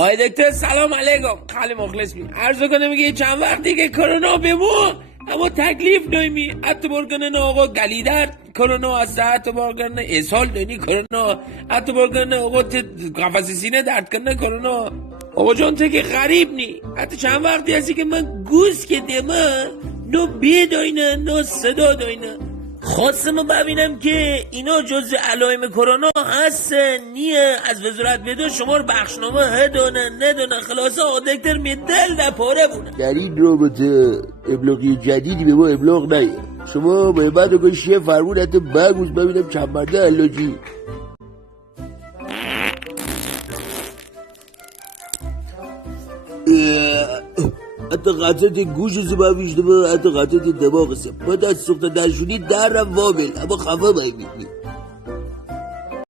آی دکتر سلام علیکم. خیلی مخلص می عرض کنم که چند وقتی که کرونا بمو اما تکلیف نمی حتی برگنن آقا گلیدر کرونا هست، حتی برگنن اسهال دنی کرونا، حتی برگنن آقا قفص سینه درد کنه کرونا. آقا جان تو که غریب نی، حتی چند وقتی هستی که من گوز که دیمه نو بی داینه نو صدا داینه. خواستم ببینم که اینا جز علائم کرونا هستن نیه، از وزارت بده شما رو بخشنامه هدونن ندونن. خلاصه دکتر می دل در پاره بونه. در این رابطه ابلاغی جدیدی به ما ابلاغ نیه. شما به بعد رو شیه فرمون حتی بگوز ببینم چند مرده علاجی. حتی قطعات گوش زبا بیشته با حتی قطعات دماغ سه با دست سخته درشونی درم وابل اما خفه باید میکنی.